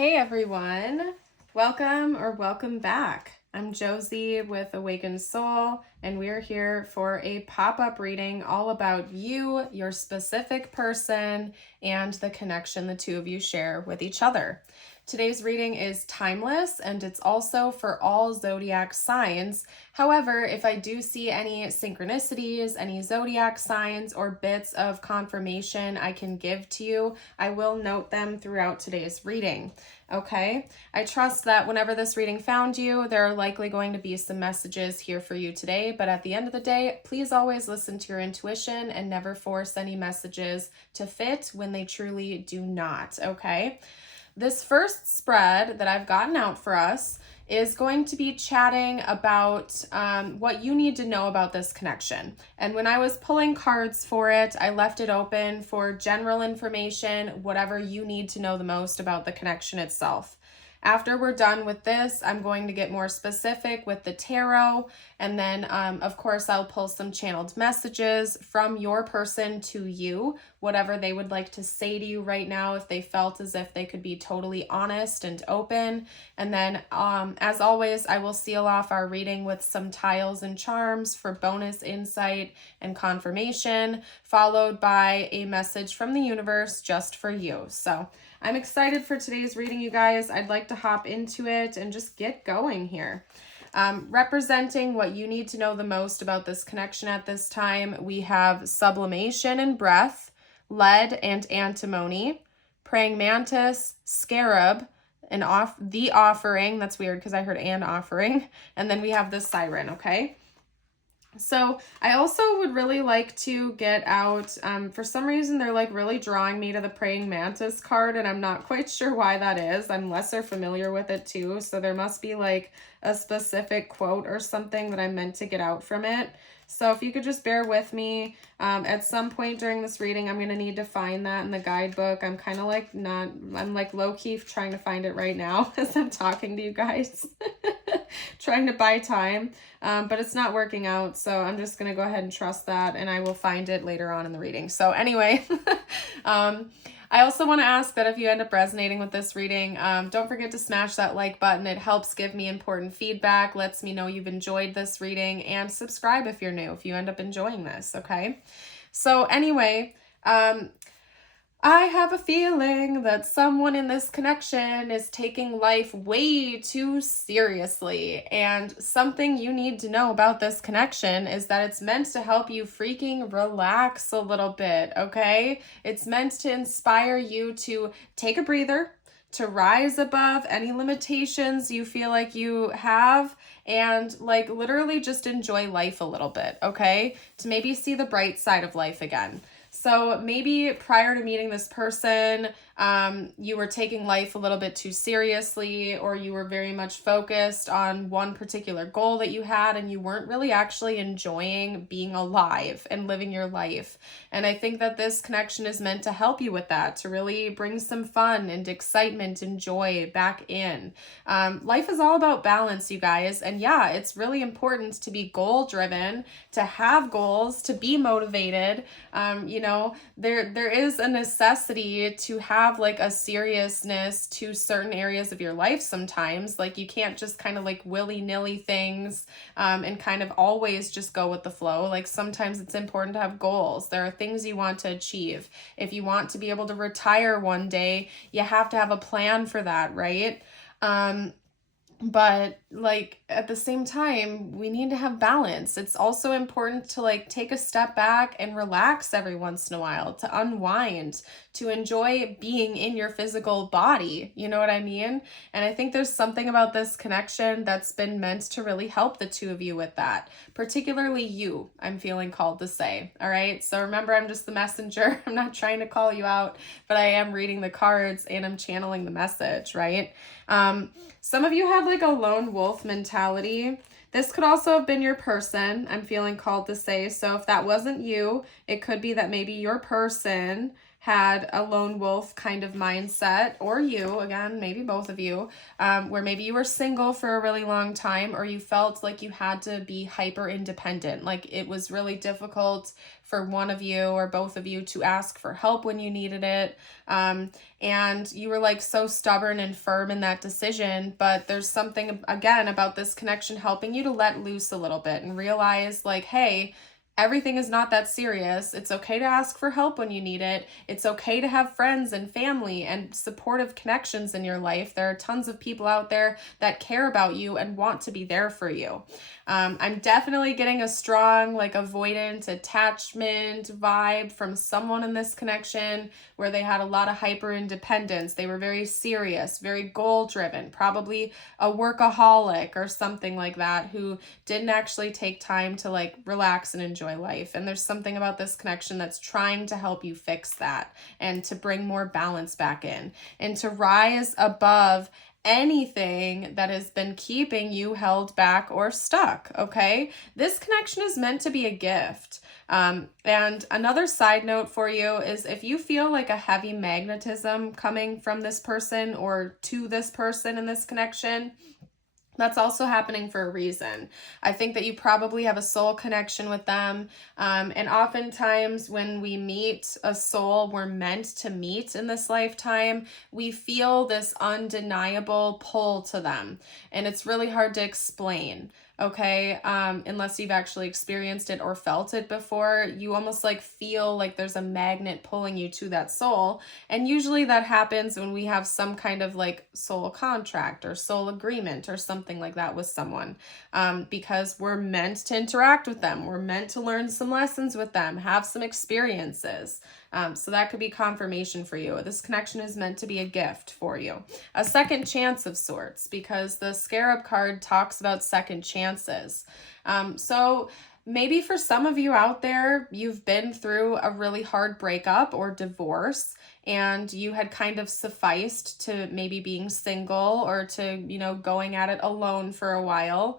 Hey everyone, welcome back. I'm Josie with Awakened Soul, and we're here for a pop-up reading all about you, your specific person, and the connection the two of you share with each other. Today's reading is timeless, and it's also for all zodiac signs. However, if I do see any synchronicities, any zodiac signs, or bits of confirmation I can give to you, I will note them throughout today's reading. Okay, I trust that whenever this reading found you, there are likely going to be some messages here for you today, but at the end of the day, please always listen to your intuition and never force any messages to fit when they truly do not, okay? This first spread that I've gotten out for us is going to be chatting about what you need to know about this connection. And when I was pulling cards for it, I left it open for general information, whatever you need to know the most about the connection itself. After we're done with this, I'm going to get more specific with the tarot, and then of course I'll pull some channeled messages from your person to you, whatever they would like to say to you right now, if they felt as if they could be totally honest and open. And then as always, I will seal off our reading with some tiles and charms for bonus insight and confirmation, followed by a message from the universe just for you. So I'm excited for today's reading, you guys. I'd like to hop into it and just get going here. Representing what you need to know the most about this connection at this time, we have sublimation and breath, lead and antimony, praying mantis, scarab, the offering. That's weird because I heard an offering. And then we have the siren, okay? So I also would really like to get out, for some reason they're like really drawing me to the praying mantis card, and I'm not quite sure why that is. I'm lesser familiar with it too, so there must be like a specific quote or something that I'm meant to get out from it. So if you could just bear with me, at some point during this reading, I'm going to need to find that in the guidebook. I'm kind of like I'm like low-key trying to find it right now as I'm talking to you guys, trying to buy time, but it's not working out. So I'm just going to go ahead and trust that, and I will find it later on in the reading. So anyway, I also want to ask that if you end up resonating with this reading, don't forget to smash that like button. It helps give me important feedback, lets me know you've enjoyed this reading, and subscribe if you're new, if you end up enjoying this, okay? So anyway, I have a feeling that someone in this connection is taking life way too seriously, and something you need to know about this connection is that it's meant to help you freaking relax a little bit, okay? It's meant to inspire you to take a breather, to rise above any limitations you feel like you have, and like literally just enjoy life a little bit, okay? To maybe see the bright side of life again. So maybe prior to meeting this person, you were taking life a little bit too seriously, or you were very much focused on one particular goal that you had, and you weren't really actually enjoying being alive and living your life. And I think that this connection is meant to help you with that, to really bring some fun and excitement and joy back in. Life is all about balance, you guys. And yeah, it's really important to be goal-driven, to have goals, to be motivated. You know, there is a necessity to have like a seriousness to certain areas of your life sometimes. Like you can't just kind of like willy-nilly things and kind of always just go with the flow. Like sometimes it's important to have goals. There are things you want to achieve. If you want to be able to retire one day, you have to have a plan for that, right? But like at the same time, we need to have balance. It's also important to like take a step back and relax every once in a while, to unwind, to enjoy being in your physical body. You know what I mean? And I think there's something about this connection that's been meant to really help the two of you with that, particularly you, I'm feeling called to say. All right. So remember, I'm just the messenger. I'm not trying to call you out, but I am reading the cards and I'm channeling the message, right? Some of you have like a lone wolf mentality. This could also have been your person, I'm feeling called to say. So if that wasn't you, it could be that maybe your person had a lone wolf kind of mindset, or you, again, maybe both of you, where maybe you were single for a really long time, or you felt like you had to be hyper independent, like it was really difficult for one of you or both of you to ask for help when you needed it. And you were like so stubborn and firm in that decision, but there's something, again, about this connection helping you to let loose a little bit and realize like, hey, everything is not that serious. It's okay to ask for help when you need it. It's okay to have friends and family and supportive connections in your life. There are tons of people out there that care about you and want to be there for you. I'm definitely getting a strong, like, avoidant attachment vibe from someone in this connection where they had a lot of hyper independence. They were very serious, very goal driven, probably a workaholic or something like that, who didn't actually take time to like relax and enjoy life. And there's something about this connection that's trying to help you fix that and to bring more balance back in and to rise above anything that has been keeping you held back or stuck, okay? This connection is meant to be a gift. And another side note for you is if you feel like a heavy magnetism coming from this person or to this person in this connection, that's also happening for a reason. I think that you probably have a soul connection with them. And oftentimes when we meet a soul we're meant to meet in this lifetime, we feel this undeniable pull to them. And it's really hard to explain. Okay, unless you've actually experienced it or felt it before, you almost like feel like there's a magnet pulling you to that soul. And usually that happens when we have some kind of like soul contract or soul agreement or something like that with someone, because we're meant to interact with them. We're meant to learn some lessons with them, have some experiences. So that could be confirmation for you. This connection is meant to be a gift for you. A second chance of sorts, because the Scarab card talks about second chances. So maybe for some of you out there, you've been through a really hard breakup or divorce, and you had kind of sufficed to maybe being single or to, going at it alone for a while.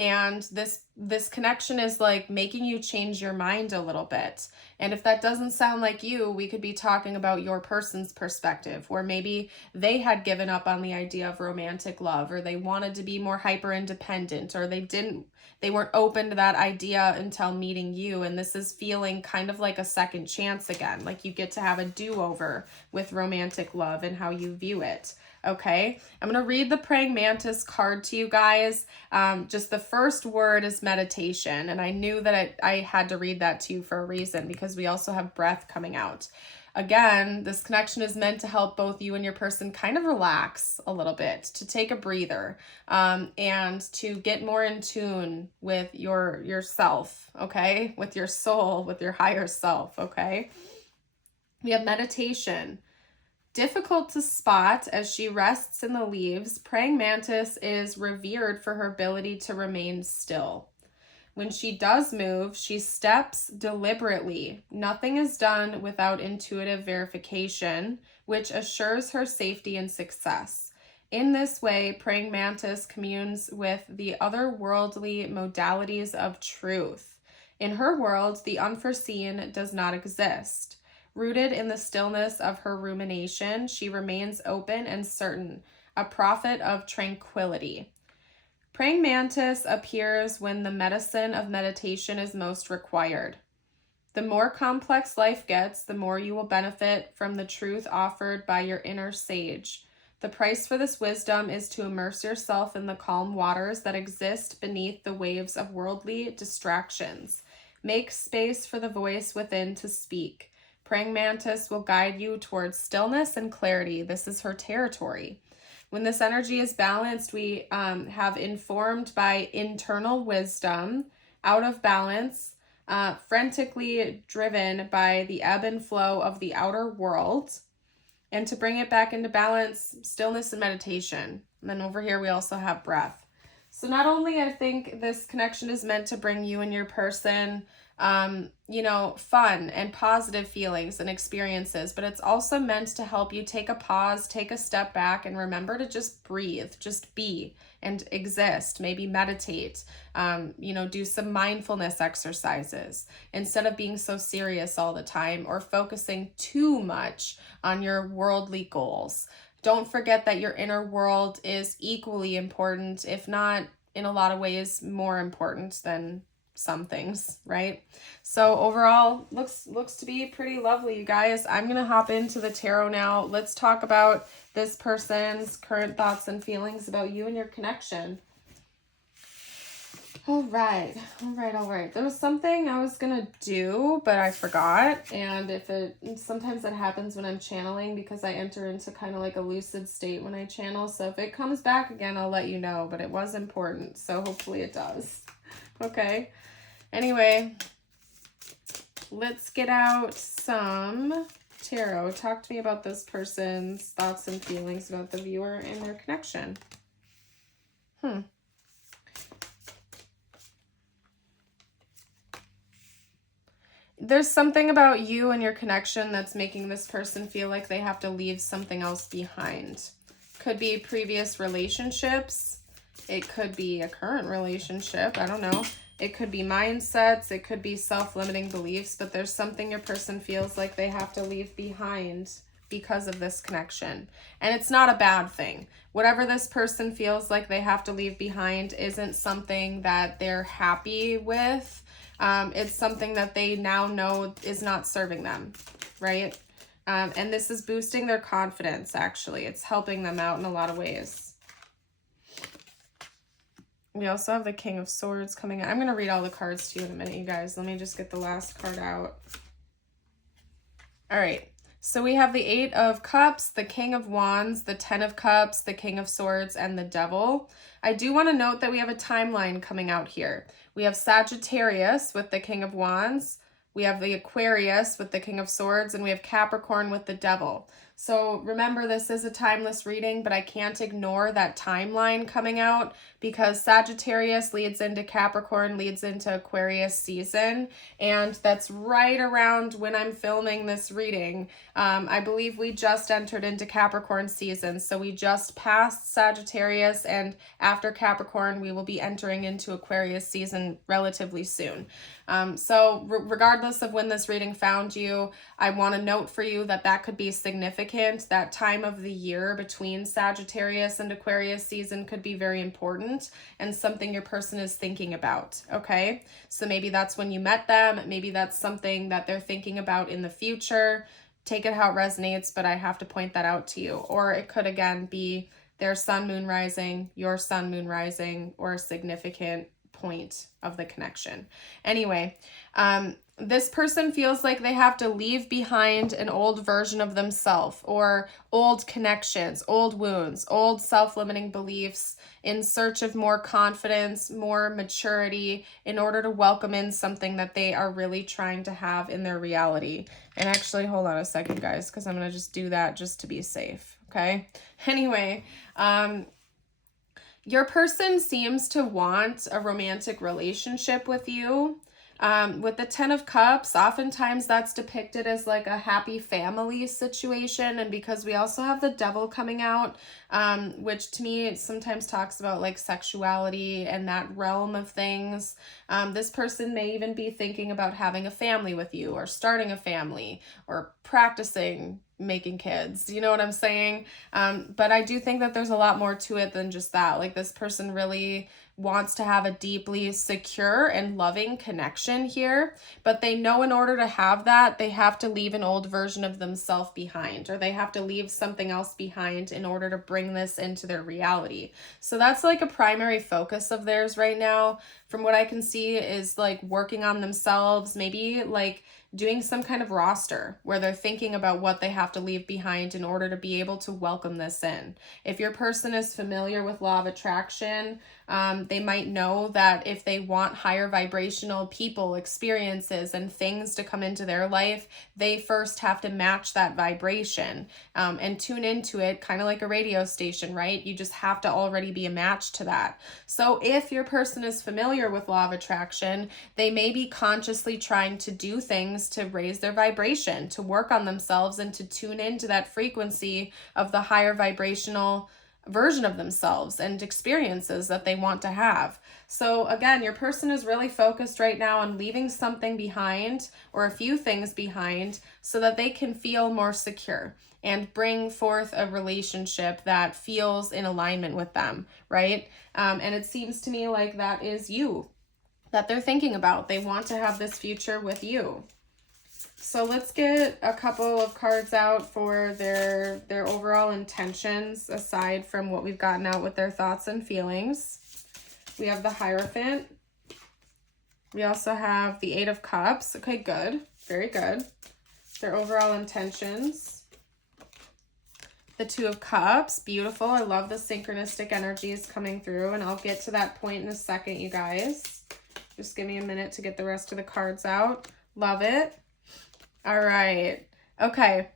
And this connection is like making you change your mind a little bit. And if that doesn't sound like you, we could be talking about your person's perspective, where maybe they had given up on the idea of romantic love, or they wanted to be more hyper independent, or they weren't open to that idea until meeting you. And this is feeling kind of like a second chance again, like you get to have a do-over with romantic love and how you view it. Okay, I'm going to read the Praying Mantis card to you guys. Just the first word is meditation. And I knew that I had to read that to you for a reason, because we also have breath coming out. Again, this connection is meant to help both you and your person kind of relax a little bit, to take a breather, and to get more in tune with yourself, okay? With your soul, with your higher self, okay? We have meditation. Difficult to spot as she rests in the leaves, Praying Mantis is revered for her ability to remain still. When she does move, she steps deliberately. Nothing is done without intuitive verification, which assures her safety and success. In this way, Praying Mantis communes with the otherworldly modalities of truth. In her world, the unforeseen does not exist. Rooted in the stillness of her rumination, she remains open and certain, a prophet of tranquility. Praying Mantis appears when the medicine of meditation is most required. The more complex life gets, the more you will benefit from the truth offered by your inner sage. The price for this wisdom is to immerse yourself in the calm waters that exist beneath the waves of worldly distractions. Make space for the voice within to speak. Praying Mantis will guide you towards stillness and clarity. This is her territory. When this energy is balanced, we have informed by internal wisdom, out of balance, frantically driven by the ebb and flow of the outer world. And to bring it back into balance, stillness and meditation. And then over here, we also have breath. So not only I think this connection is meant to bring you and your person you know, fun and positive feelings and experiences, but it's also meant to help you take a pause, take a step back, and remember to just breathe, just be and exist, maybe meditate, you know, do some mindfulness exercises instead of being so serious all the time or focusing too much on your worldly goals. Don't forget that your inner world is equally important, if not in a lot of ways more important than some things, right? So overall, looks to be pretty lovely, you guys. I'm going to hop into the tarot now. Let's talk about this person's current thoughts and feelings about you and your connection. All right. There was something I was going to do, but I forgot. And sometimes that happens when I'm channeling because I enter into kind of like a lucid state when I channel. So if it comes back again, I'll let you know, but it was important. So hopefully it does. Okay. Anyway, let's get out some tarot. Talk to me about this person's thoughts and feelings about the viewer and their connection. There's something about you and your connection that's making this person feel like they have to leave something else behind. Could be previous relationships. It could be a current relationship. I don't know. It could be mindsets. It could be self-limiting beliefs, but there's something your person feels like they have to leave behind because of this connection. And it's not a bad thing. Whatever this person feels like they have to leave behind isn't something that they're happy with. It's something that they now know is not serving them, right? And this is boosting their confidence, actually. It's helping them out in a lot of ways. We also have the King of Swords coming out. I'm going to read all the cards to you in a minute, you guys. Let me just get the last card out. All right. So we have the 8 of Cups, the King of Wands, the 10 of Cups, the King of Swords, and the Devil. I do want to note that we have a timeline coming out here. We have Sagittarius with the King of Wands. We have the Aquarius with the King of Swords, and we have Capricorn with the Devil. So remember, this is a timeless reading, but I can't ignore that timeline coming out because Sagittarius leads into Capricorn, leads into Aquarius season. And that's right around when I'm filming this reading. I believe we just entered into Capricorn season. So we just passed Sagittarius, and after Capricorn, we will be entering into Aquarius season relatively soon. So regardless of when this reading found you, I want to note for you that that could be significant. That time of the year between Sagittarius and Aquarius season could be very important and something your person is thinking about, okay? So maybe that's when you met them. Maybe that's something that they're thinking about in the future. Take it how it resonates, but I have to point that out to you. Or it could, again, be their sun, moon, rising, your sun, moon, rising, or a significant point of the connection. Anyway, this person feels like they have to leave behind an old version of themselves or old connections, old wounds, old self-limiting beliefs in search of more confidence, more maturity in order to welcome in something that they are really trying to have in their reality. And actually, hold on a second, guys, because I'm going to just do that just to be safe. Okay. Anyway, your person seems to want a romantic relationship with you. With the 10 of Cups, oftentimes that's depicted as like a happy family situation. And because we also have the Devil coming out, which to me sometimes talks about like sexuality and that realm of things. This person may even be thinking about having a family with you or starting a family or practicing making kids. You know what I'm saying? But I do think that there's a lot more to it than just that. Like this person really wants to have a deeply secure and loving connection here, but they know in order to have that, they have to leave an old version of themselves behind, or they have to leave something else behind in order to bring this into their reality. So that's like a primary focus of theirs right now. From what I can see is like working on themselves, maybe like doing some kind of roster where they're thinking about what they have to leave behind in order to be able to welcome this in. If your person is familiar with law of attraction, they might know that if they want higher vibrational people, experiences, and things to come into their life, they first have to match that vibration and tune into it, kind of like a radio station, right? You just have to already be a match to that. So if your person is familiar with law of attraction, they may be consciously trying to do things to raise their vibration, to work on themselves, and to tune into that frequency of the higher vibrational version of themselves and experiences that they want to have. So again, your person is really focused right now on leaving something behind, or a few things behind, so that they can feel more secure and bring forth a relationship that feels in alignment with them, right? And it seems to me like that is you that they're thinking about. They want to have this future with you. So let's get a couple of cards out for their overall intentions, aside from what we've gotten out with their thoughts and feelings. We have the Hierophant. We also have the Eight of Cups. Okay, good. Very good. Their overall intentions. The Two of Cups. Beautiful. I love the synchronistic energies coming through, and I'll get to that point in a second, you guys. Just give me a minute to get the rest of the cards out. Love it. All right. Okay.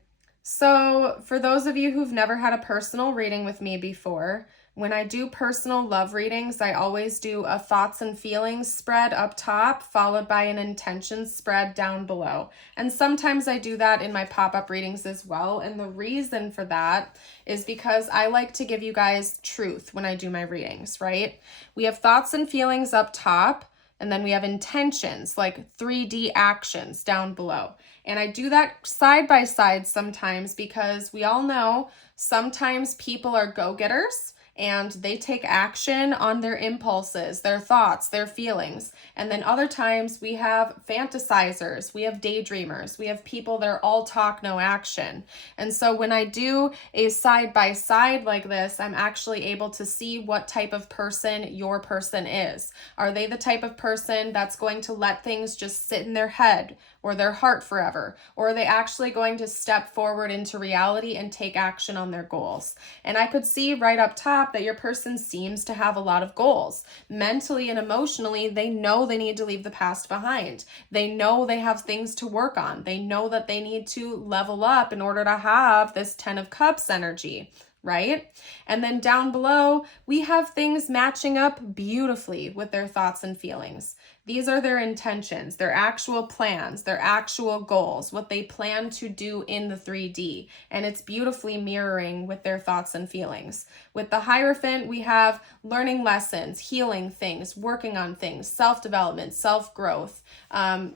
So for those of you who've never had a personal reading with me before, when I do personal love readings, I always do a thoughts and feelings spread up top, followed by an intention spread down below. And sometimes I do that in my pop-up readings as well. And the reason for that is because I like to give you guys truth when I do my readings, right? We have thoughts and feelings up top, and then we have intentions, like 3D actions down below. And I do that side by side sometimes because we all know sometimes people are go-getters and they take action on their impulses, their thoughts, their feelings. And then other times we have fantasizers, we have daydreamers, we have people that are all talk, no action. And so when I do a side by side like this, I'm actually able to see what type of person your person is. Are they the type of person that's going to let things just sit in their head or their heart forever? Or are they actually going to step forward into reality and take action on their goals? And I could see right up top that your person seems to have a lot of goals. Mentally and emotionally, they know they need to leave the past behind. They know they have things to work on. They know that they need to level up in order to have this 10 of Cups energy, right? And then down below, we have things matching up beautifully with their thoughts and feelings. These are their intentions, their actual plans, their actual goals, what they plan to do in the 3D. And it's beautifully mirroring with their thoughts and feelings. With the Hierophant, we have learning lessons, healing things, working on things, self-development, self-growth,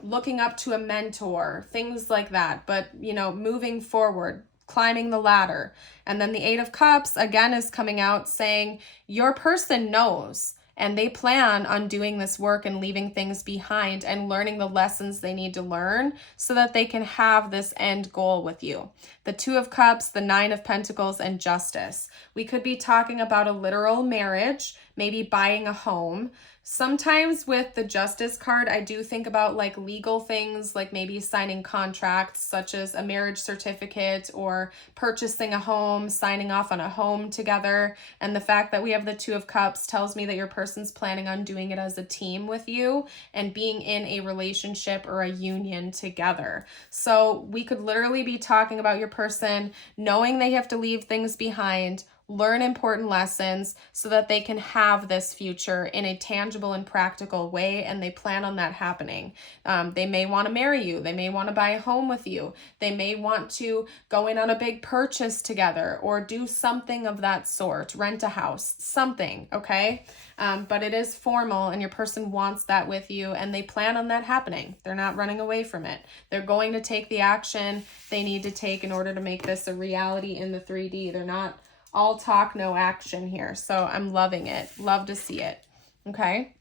looking up to a mentor, things like that. But, you know, moving forward, climbing the ladder. And then the Eight of Cups, again, is coming out saying your person knows, and they plan on doing this work and leaving things behind and learning the lessons they need to learn so that they can have this end goal with you. The Two of Cups, the Nine of Pentacles, and Justice. We could be talking about a literal marriage, maybe buying a home. Sometimes with the Justice card, I do think about like legal things, like maybe signing contracts such as a marriage certificate or purchasing a home, signing off on a home together. And the fact that we have the Two of Cups tells me that your person's planning on doing it as a team with you and being in a relationship or a union together. So we could literally be talking about your person knowing they have to leave things behind, learn important lessons so that they can have this future in a tangible and practical way, and they plan on that happening. They may want to marry you. They may want to buy a home with you. They may want to go in on a big purchase together or do something of that sort, rent a house, something, okay? But it is formal and your person wants that with you and they plan on that happening. They're not running away from it. They're going to take the action they need to take in order to make this a reality in the 3D. They're not all talk, no action here. So I'm loving it. Love to see it. Okay.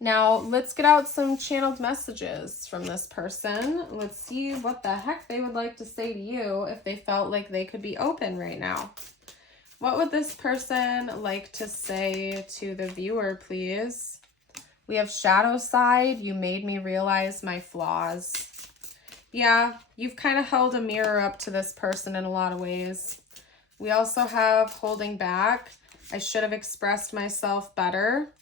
Now let's get out some channeled messages from this person. Let's see what the heck they would like to say to you if they felt like they could be open right now. What would this person like to say to the viewer, please? We have shadow side. You made me realize my flaws. Yeah, you've kind of held a mirror up to this person in a lot of ways. We also have holding back. I should have expressed myself better.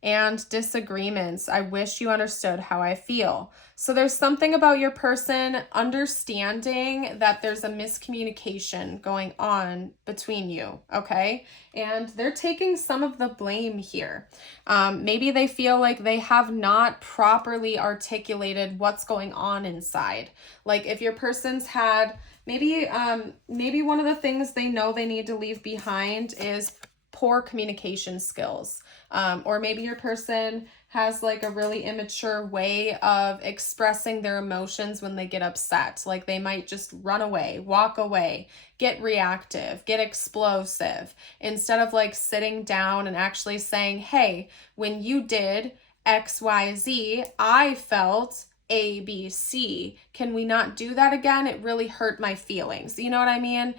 And disagreements. I wish you understood how I feel. So there's something about your person understanding that there's a miscommunication going on between you, okay? And they're taking some of the blame here. Maybe they feel like they have not properly articulated what's going on inside. Like if your person's had, maybe one of the things they know they need to leave behind is poor communication skills. Or maybe your person has like a really immature way of expressing their emotions when they get upset. Like they might just run away, walk away, get reactive, get explosive, instead of like sitting down and actually saying, hey, when you did XYZ, I felt ABC. Can we not do that again? It really hurt my feelings. You know what I mean?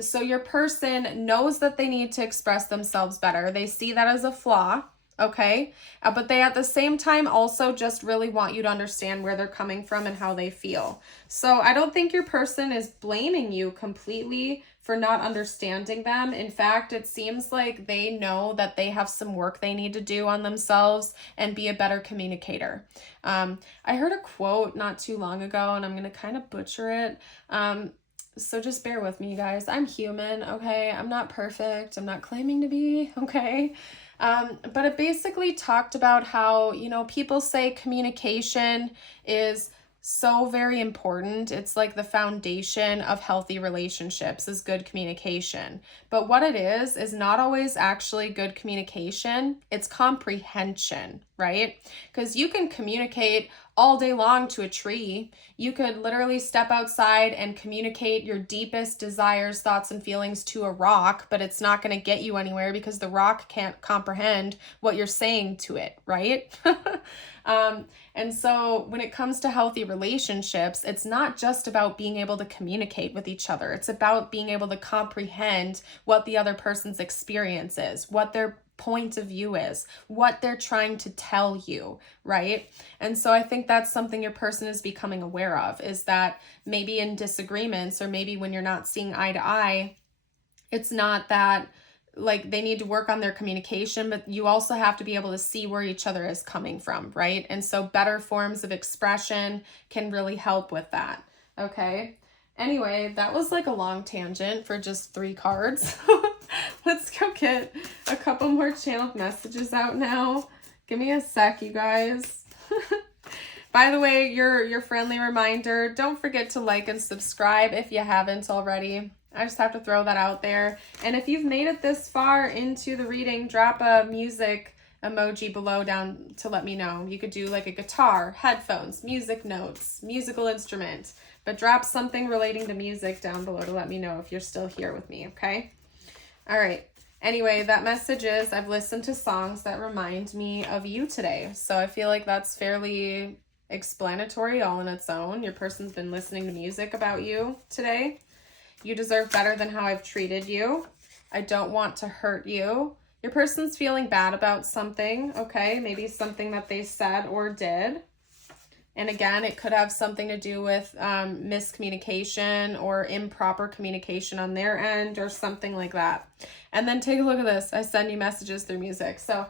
So your person knows that they need to express themselves better. They see that as a flaw. Okay. But they at the same time also just really want you to understand where they're coming from and how they feel. So I don't think your person is blaming you completely for not understanding them. In fact, it seems like they know that they have some work they need to do on themselves and be a better communicator. I heard a quote not too long ago, and I'm going to kind of butcher it. So just bear with me, you guys. I'm human, okay? I'm not perfect. I'm not claiming to be, okay? But it basically talked about how, you know, people say communication is so very important. It's like the foundation of healthy relationships is good communication. But what it is not always actually good communication. It's comprehension, right? Because you can communicate all day long to a tree. You could literally step outside and communicate your deepest desires, thoughts, and feelings to a rock, but it's not going to get you anywhere because the rock can't comprehend what you're saying to it, right? And so when it comes to healthy relationships, it's not just about being able to communicate with each other. It's about being able to comprehend what the other person's experience is, what their point of view is, what they're trying to tell you, right? And so I think that's something your person is becoming aware of, is that maybe in disagreements or maybe when you're not seeing eye to eye, it's not that like they need to work on their communication, but you also have to be able to see where each other is coming from, right? And so better forms of expression can really help with that, okay? Anyway, that was like a long tangent for just 3 cards. Let's go get a couple more channeled messages out now. Give me a sec, you guys. By the way, your friendly reminder, don't forget to like and subscribe if you haven't already. I just have to throw that out there. And if you've made it this far into the reading, drop a music emoji below down to let me know. You could do like a guitar, headphones, music notes, musical instrument, but drop something relating to music down below to let me know if you're still here with me, okay? All right. Anyway, that message is I've listened to songs that remind me of you today. So I feel like that's fairly explanatory all on its own. Your person's been listening to music about you today. You deserve better than how I've treated you. I don't want to hurt you. Your person's feeling bad about something, okay? Maybe something that they said or did. And again, it could have something to do with miscommunication or improper communication on their end or something like that. And then take a look at this. I send you messages through music. So,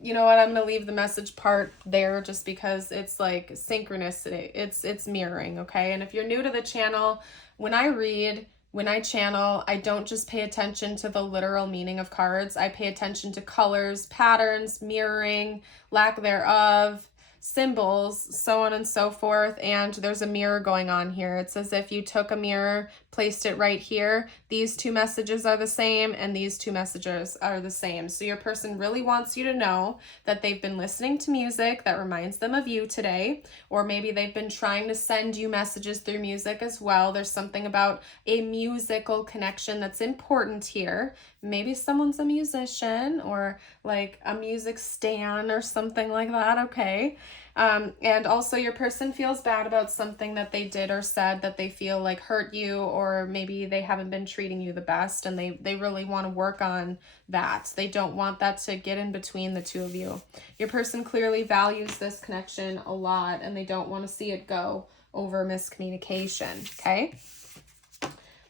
you know what? I'm going to leave the message part there just because it's like synchronicity. It's mirroring, okay? And if you're new to the channel, when I read, when I channel, I don't just pay attention to the literal meaning of cards. I pay attention to colors, patterns, mirroring, lack thereof, symbols, so on and so forth. And there's a mirror going on here. It's as if you took a mirror, placed it right here. These 2 messages are the same and these 2 messages are the same. So your person really wants you to know that they've been listening to music that reminds them of you today, or maybe they've been trying to send you messages through music as well. There's something about a musical connection that's important here. Maybe someone's a musician or like a music stan or something like that, okay? And also your person feels bad about something that they did or said that they feel like hurt you, or maybe they haven't been treating you the best and they really want to work on that. They don't want that to get in between the 2 of you. Your person clearly values this connection a lot and they don't want to see it go over miscommunication, okay?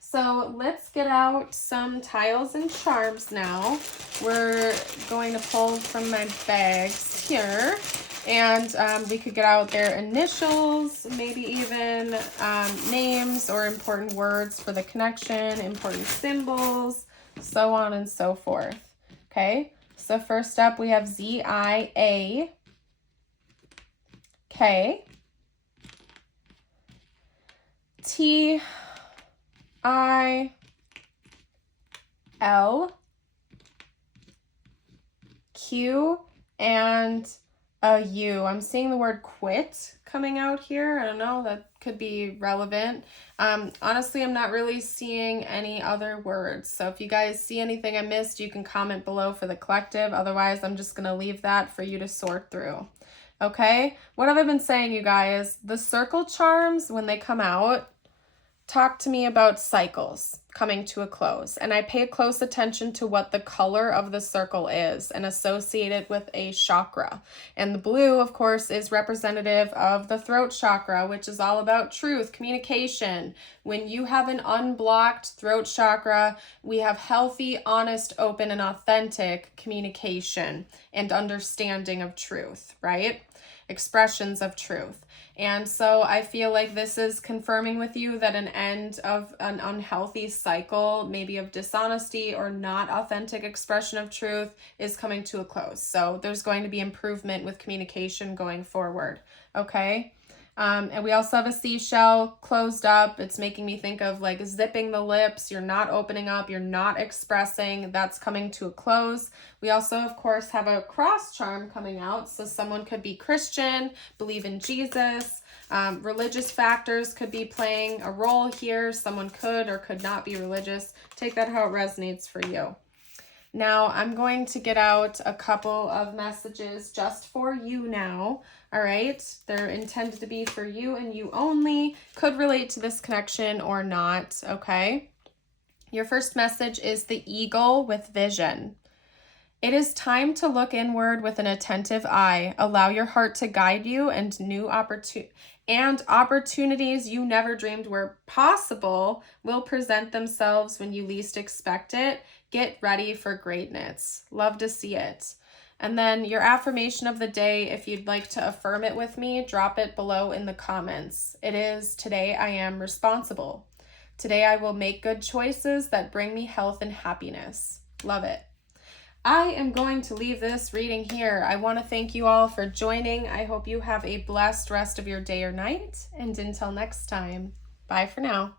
So let's get out some tiles and charms now. We're going to pull from my bags here, and we could get out their initials, maybe even names or important words for the connection, important symbols, so on and so forth. Okay, so first up we have Z-I-A, K, T-I-L, Q, and a U. I'm seeing the word quit coming out here. I don't know, that could be relevant. Honestly, I'm not really seeing any other words. So if you guys see anything I missed, you can comment below for the collective. Otherwise, I'm just going to leave that for you to sort through. Okay? What have I been saying, you guys? The circle charms, when they come out, talk to me about cycles coming to a close, and I pay close attention to what the color of the circle is and associate it with a chakra. And the blue, of course, is representative of the throat chakra, which is all about truth, communication. When you have an unblocked throat chakra, we have healthy, honest, open, and authentic communication and understanding of truth, right? Expressions of truth. And so I feel like this is confirming with you that an end of an unhealthy cycle, maybe of dishonesty or not authentic expression of truth, is coming to a close. So there's going to be improvement with communication going forward. Okay. And we also have a seashell closed up. It's making me think of like zipping the lips. You're not opening up. You're not expressing. That's coming to a close. We also, of course, have a cross charm coming out. So someone could be Christian, believe in Jesus. Religious factors could be playing a role here. Someone could or could not be religious. Take that how it resonates for you. Now, I'm going to get out a couple of messages just for you now, all right? They're intended to be for you and you only, could relate to this connection or not, okay? Your first message is the eagle with vision. It is time to look inward with an attentive eye. Allow your heart to guide you, and opportunities you never dreamed were possible will present themselves when you least expect it. Get ready for greatness. Love to see it. And then your affirmation of the day, if you'd like to affirm it with me, drop it below in the comments. It is, today I am responsible. Today I will make good choices that bring me health and happiness. Love it. I am going to leave this reading here. I want to thank you all for joining. I hope you have a blessed rest of your day or night. And until next time, bye for now.